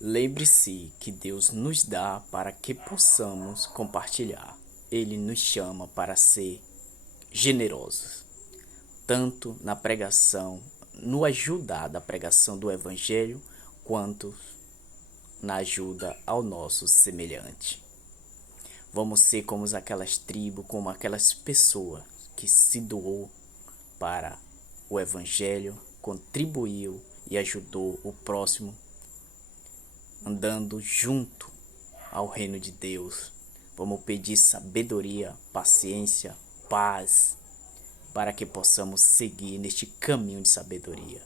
Lembre-se que Deus nos dá para que possamos compartilhar. Ele nos chama para ser generosos, tanto na pregação, no ajudar da pregação do Evangelho, quanto na ajuda ao nosso semelhante. Vamos ser como aquelas tribos, como aquelas pessoas que se doou para o Evangelho, contribuiu e ajudou o próximo, andando junto ao reino de Deus. Vamos pedir sabedoria, paciência, paz, para que possamos seguir neste caminho de sabedoria,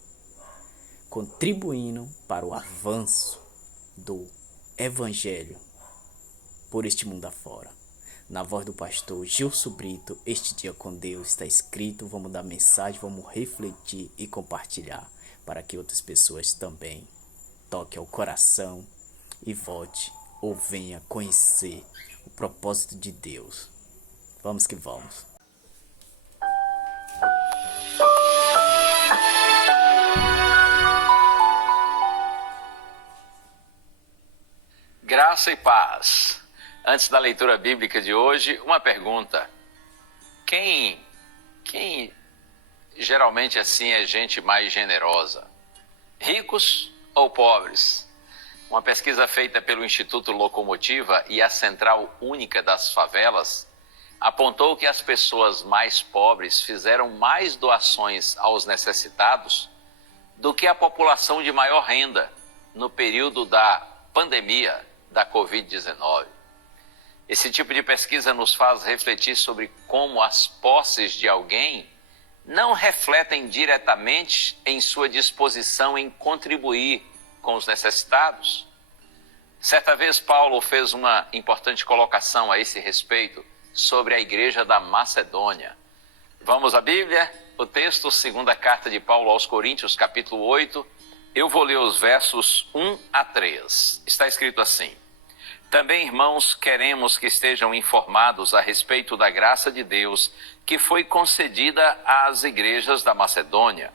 contribuindo para o avanço do Evangelho por este mundo afora. Na voz do pastor Gilson Brito, este dia com Deus está escrito. Vamos dar mensagem, vamos refletir e compartilhar para que outras pessoas também toquem ao coração e volte ou venha conhecer o propósito de Deus. Vamos que vamos. Graça e paz. Antes da leitura bíblica de hoje, uma pergunta. Quem geralmente assim é gente mais generosa? Ricos ou pobres? Uma pesquisa feita pelo Instituto Locomotiva e a Central Única das Favelas apontou que as pessoas mais pobres fizeram mais doações aos necessitados do que a população de maior renda no período da pandemia da Covid-19. Esse tipo de pesquisa nos faz refletir sobre como as posses de alguém não refletem diretamente em sua disposição em contribuir com os necessitados. Certa vez Paulo fez uma importante colocação a esse respeito sobre a igreja da Macedônia. Vamos à Bíblia? O texto, segunda carta de Paulo aos Coríntios, capítulo 8. Eu vou ler os versos 1 a 3. Está escrito assim: Também, irmãos, queremos que estejam informados a respeito da graça de Deus que foi concedida às igrejas da Macedônia.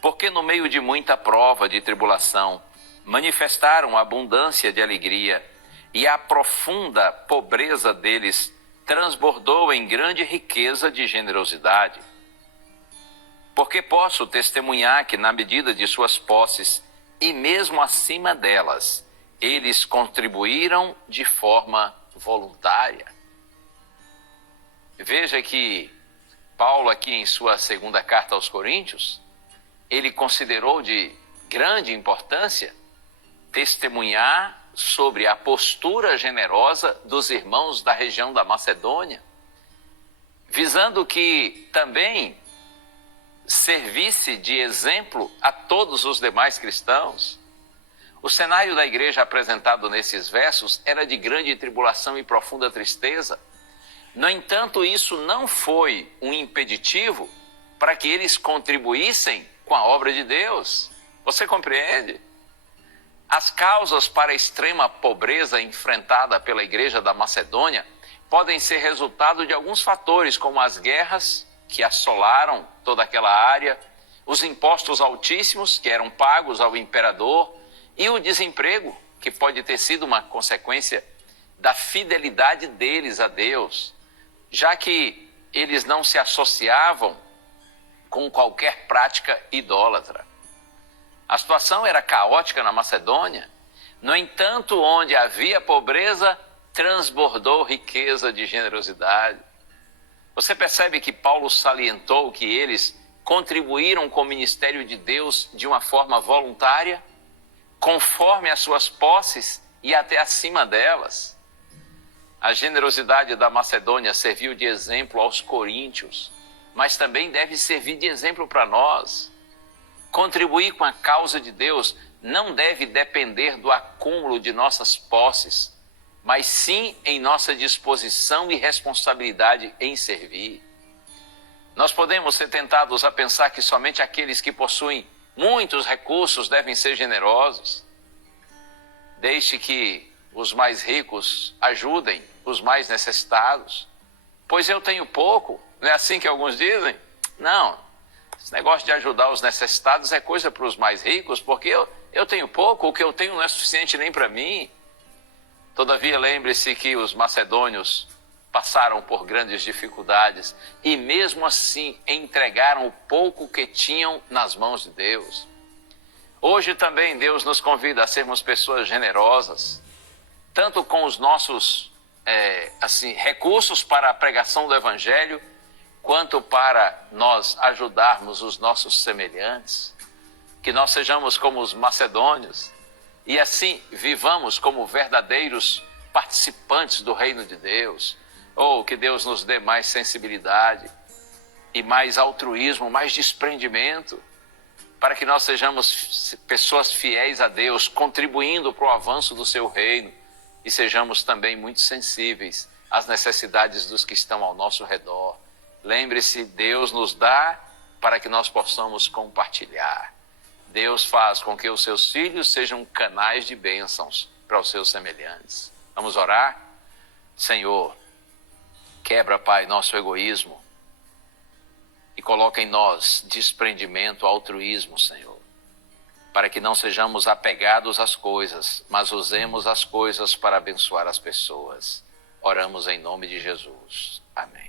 Porque no meio de muita prova de tribulação, manifestaram abundância de alegria, e a profunda pobreza deles transbordou em grande riqueza de generosidade. Porque posso testemunhar que, na medida de suas posses, e mesmo acima delas, eles contribuíram de forma voluntária. Veja que Paulo, aqui em sua segunda carta aos Coríntios, ele considerou de grande importância testemunhar sobre a postura generosa dos irmãos da região da Macedônia, visando que também servisse de exemplo a todos os demais cristãos. O cenário da igreja apresentado nesses versos era de grande tribulação e profunda tristeza. No entanto, isso não foi um impeditivo para que eles contribuíssem com a obra de Deus. Você compreende? As causas para a extrema pobreza enfrentada pela igreja da Macedônia podem ser resultado de alguns fatores, como as guerras que assolaram toda aquela área, os impostos altíssimos que eram pagos ao imperador e o desemprego, que pode ter sido uma consequência da fidelidade deles a Deus, já que eles não se associavam com qualquer prática idólatra. A situação era caótica na Macedônia. No entanto, onde havia pobreza, transbordou riqueza de generosidade. Você percebe que Paulo salientou que eles contribuíram com o ministério de Deus de uma forma voluntária, conforme as suas posses e até acima delas. A generosidade da Macedônia serviu de exemplo aos coríntios, mas também deve servir de exemplo para nós. Contribuir com a causa de Deus não deve depender do acúmulo de nossas posses, mas sim em nossa disposição e responsabilidade em servir. Nós podemos ser tentados a pensar que somente aqueles que possuem muitos recursos devem ser generosos. Deixe que os mais ricos ajudem os mais necessitados. Pois eu tenho pouco, não é assim que alguns dizem? Não. Esse negócio de ajudar os necessitados é coisa para os mais ricos, porque eu tenho pouco, o que eu tenho não é suficiente nem para mim. Todavia, lembre-se que os macedônios passaram por grandes dificuldades e mesmo assim entregaram o pouco que tinham nas mãos de Deus. Hoje também Deus nos convida a sermos pessoas generosas, tanto com os nossos recursos para a pregação do Evangelho, quanto para nós ajudarmos os nossos semelhantes, que nós sejamos como os macedônios e assim vivamos como verdadeiros participantes do reino de Deus. Que Deus nos dê mais sensibilidade e mais altruísmo, mais desprendimento, para que nós sejamos pessoas fiéis a Deus, contribuindo para o avanço do seu reino e sejamos também muito sensíveis às necessidades dos que estão ao nosso redor. Lembre-se, Deus nos dá para que nós possamos compartilhar. Deus faz com que os seus filhos sejam canais de bênçãos para os seus semelhantes. Vamos orar? Senhor, quebra, Pai, nosso egoísmo e coloca em nós desprendimento, altruísmo, Senhor, para que não sejamos apegados às coisas, mas usemos as coisas para abençoar as pessoas. Oramos em nome de Jesus. Amém.